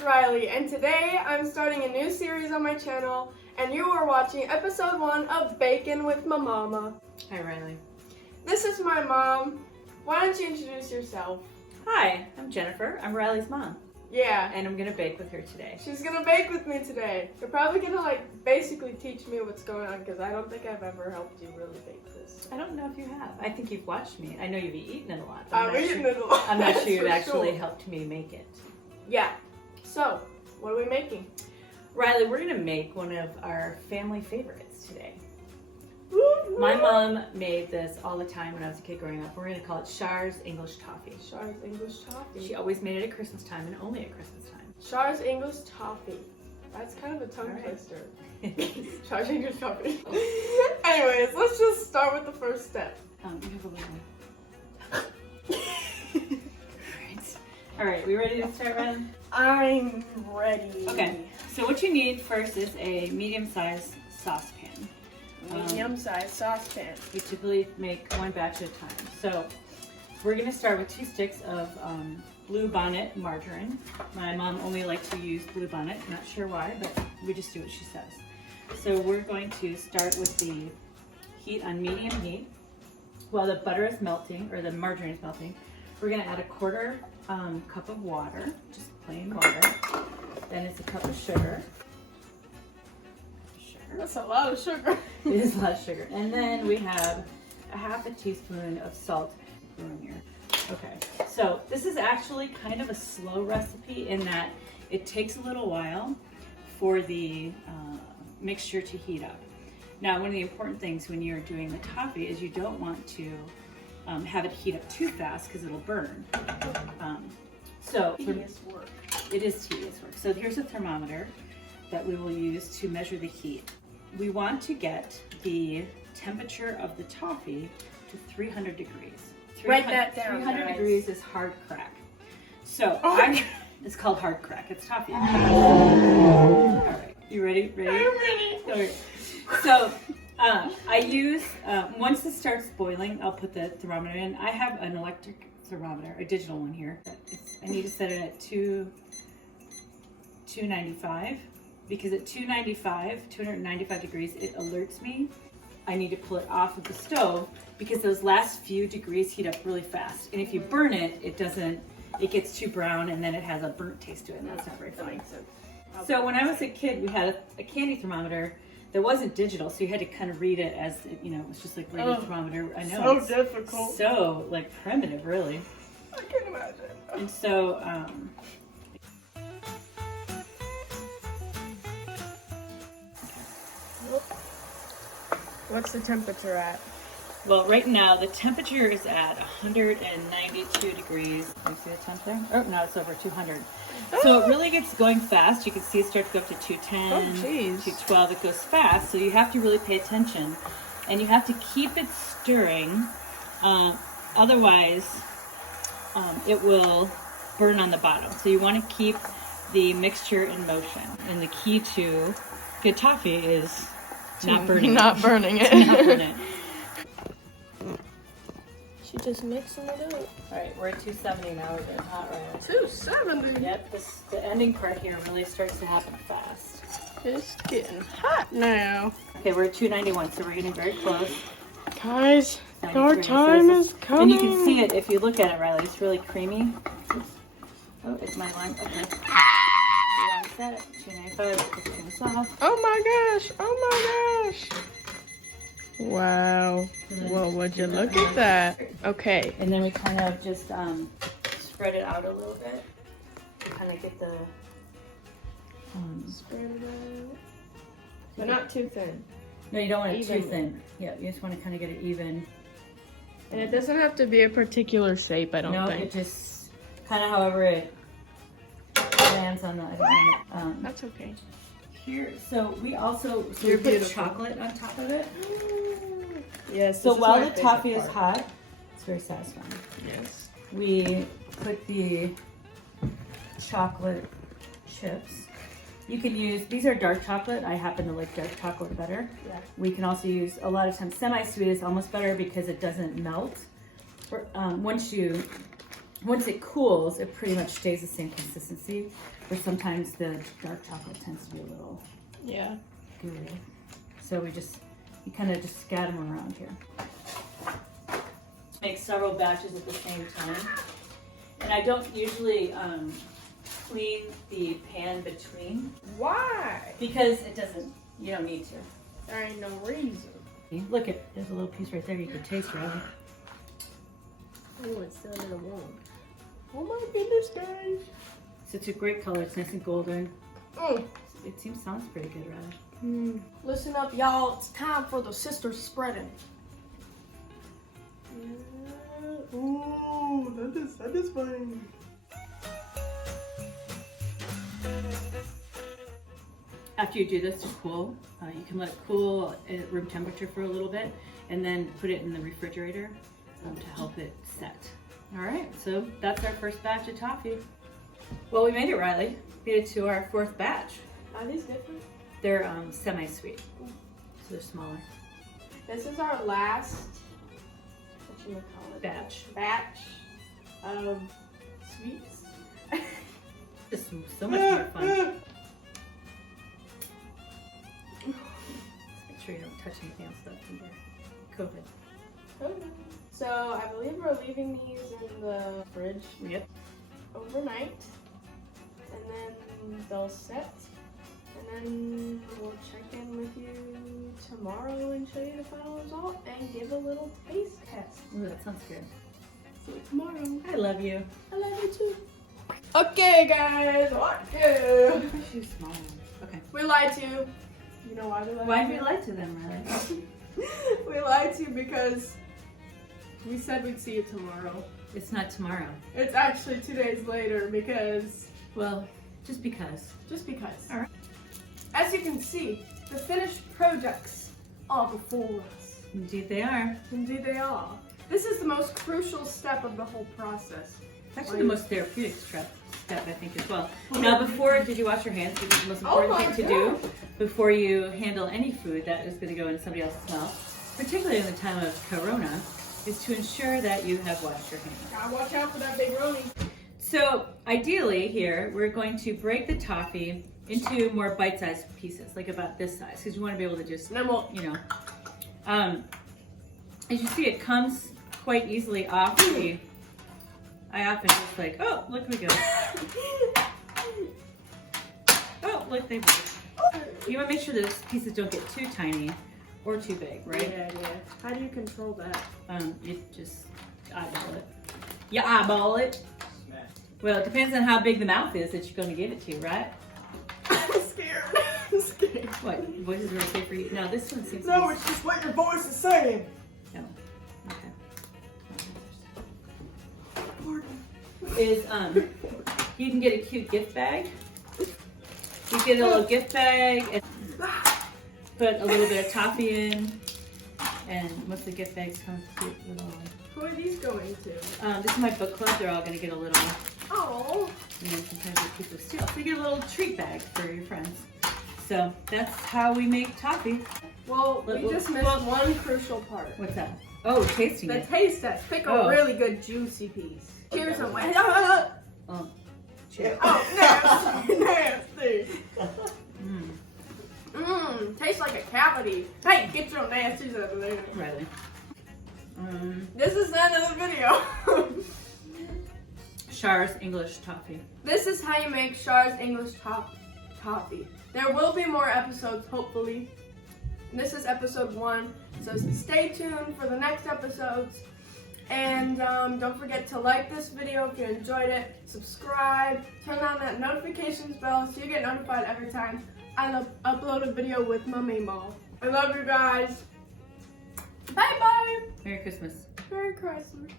it's Riley, and today I'm starting a new series on my channel, and you are watching episode 1 of Bacon with My Mama. Hi, Riley. This is my mom. Why don't you introduce yourself? Hi, I'm Jennifer. I'm Riley's mom, Yeah, and I'm gonna bake with her today. she's gonna bake with me today. You're probably gonna basically teach me what's going on, because I don't think I've ever helped you really bake this. I don't know if you have. I think you've watched me. I know you've eaten it a lot. I've eaten it a lot. I'm not sure you've for actually sure. helped me make it. Yeah. So, what are we making? Riley, we're gonna make one of our family favorites today. My mom made this all the time when I was a kid growing up. We're gonna call it Char's English Toffee. Char's English Toffee. She always made it at Christmas time and only at Christmas time. Char's English Toffee. That's kind of a tongue All right. twister. Char's English Toffee. Anyways, let's just start with the first step. You have a little one. All right, we ready to start, Riley? I'm ready. Okay, so what you need first is a medium-sized saucepan. Medium-sized saucepan. We typically make one batch at a time. So we're gonna start with 2 sticks of Blue Bonnet margarine. My mom only liked to use Blue Bonnet, not sure why, but we just do what she says. So we're going to start with the heat on medium heat. While the butter is melting, or the margarine is melting, we're gonna add a 1/4 cup of water, just plain water. Then it's a cup of sugar. That's a lot of sugar. It is a lot of sugar. And then we have a 1/2 teaspoon of salt in here. Okay, so this is actually kind of a slow recipe in that it takes a little while for the mixture to heat up. Now, one of the important things when you're doing the toffee is you don't want to have it heat up too fast because it'll burn. Tedious work. It is tedious work. So here's a thermometer that we will use to measure the heat. We want to get the temperature of the toffee to 300 degrees. Write that down, 300 guys. degrees is hard crack. So Oh. it's called hard crack. It's toffee. All right, you ready? I'm ready. All right. So I use, once it starts boiling, I'll put the thermometer in. I have an electric thermometer, a digital one here. I need to set it at 295 because at 295 degrees, it alerts me. I need to pull it off of the stove because those last few degrees heat up really fast. And if you burn it, it gets too brown and then it has a burnt taste to it. And that's not very fun. So when I was a kid, we had a candy thermometer that wasn't digital, so you had to kind of read it as, it was just like reading a thermometer. I know. So it's difficult. so primitive, really. I can imagine. And so, What's the temperature at? well, right now the temperature is at 192 degrees. Can you see the temp there? Oh, no, it's over 200. So it really gets going fast. You can see it start to go up to 210, Oh, jeez. 212. It goes fast, so you have to really pay attention. And you have to keep it stirring. Otherwise, it will burn on the bottom. So you want to keep the mixture in motion. And the key to good toffee is not burning Not burning it. it. Not burn it. She just mixing it up. All right, we're at 270 now. We're getting hot right now. 270. Yep, the ending part here really starts to happen fast. It's getting hot now. Okay, we're at 291, so we're getting very close. Guys, 93. our time So is coming. And you can see it if you look at it, Riley. It's really creamy. Oh, it's my line. Okay. Set it. 295. Turn this off. Oh my gosh. Oh my gosh. Wow. Well, would you look at that? Okay. And then we kind of just spread it out a little bit. Kind of get the. Spread it out. But not too thin. No, you don't want it Even. too thin. Yeah, you just want to kind of get it even. And it doesn't have to be a particular shape, I don't No, think. it just kind of however it lands on the. I don't know, That's okay. here, so we also You're we put beautiful. chocolate on top of it. Yes. So this is while my the favorite toffee is part. hot, it's very satisfying. Yes. We put the chocolate chips. You can use, these are dark chocolate. I happen to like dark chocolate better. Yeah. We can also use, a lot of times, semi-sweet is almost better because it doesn't melt. Once you once it cools, it pretty much stays the same consistency, but sometimes the dark chocolate tends to be a little gooey. So you kind of just scatter them around here. Make several batches at the same time. And I don't usually clean the pan between. Why? Because you don't need to. There ain't no reason. Look, there's a little piece right there you can taste, right? Oh, it's still in the warm. Oh my goodness, guys. So it's a great color. It's nice and golden. Mm. It sounds pretty good, Riley. Listen up, y'all. It's time for the sister spreading. Yeah. Ooh, that is fun. After you do this to cool, you can let it cool at room temperature for a little bit and then put it in the refrigerator to help it set. All right, so that's our first batch of toffee. Well, we made it, Riley. Made it to our fourth batch. Are these different? They're semi-sweet, so they're smaller. This is our last, what you call it? Batch of sweets. This is so much more fun. Make sure you don't touch anything else that's in there. COVID. Okay. So I believe we're leaving these in the fridge. Yep. Overnight, and then they'll set, and then we'll check in with you tomorrow and show you the final result and give a little taste test. Ooh, that sounds good. See you tomorrow. I love you. I love you too. Okay, guys. Okay. Choose small ones. Okay. We lied to you. You know why we lied? Why did we lie to them, Riley? We lied to you because we said we'd see you tomorrow. It's not tomorrow. It's actually 2 days later because... Well, just because. Just because. All right. As you can see, the finished projects are before us. Indeed they are. Indeed they are. This is the most crucial step of the whole process. It's actually the most therapeutic step, I think, as well. Now, did you wash your hands? Because the most important thing to do before you handle any food that is going to go into somebody else's mouth, particularly in the time of Corona, is to ensure that you have washed your hands. Gotta watch out for that big Roni. So, ideally here, we're going to break the toffee into more bite-sized pieces, like about this size, because you want to be able to just, And then we'll... as you see, it comes quite easily off the... I often just like, oh, look, we go. Oh, look, they break. You want to make sure that these pieces don't get too tiny or too big, right? Yeah. How do you control that? You just eyeball it. You eyeball it. Well, it depends on how big the mouth is that you're going to give it to, right? I'm scared. I'm scared. What? Voice is okay for you? No, this one seems No, to it's just what your voice is saying. No. Okay. You can get a cute gift bag. You get a little gift bag and put a little bit of toffee in. And most of the gift bags come with cute little... Who are these going to? This is my book club. They're all going to get a little... Oh. And then sometimes we keep those too. So you get a little treat bag for your friends. So that's how we make toffee. Well, we just missed one crucial part. What's that? Oh, tasting the it. Taste test. Pick a really good juicy piece. Cheers and wait. Oh, Cheers. nasty. Nasty. Tastes like a cavity. Hey, get your nasties out of there. Riley. This is the end of the video. Char's English toffee. This is how you make Char's English toffee. There will be more episodes, hopefully. This is episode 1, so stay tuned for the next episodes. And don't forget to like this video if you enjoyed it, subscribe, turn on that notifications bell so you get notified every time I upload a video with my Mama. I love you guys. Bye bye. Merry Christmas. Merry Christmas.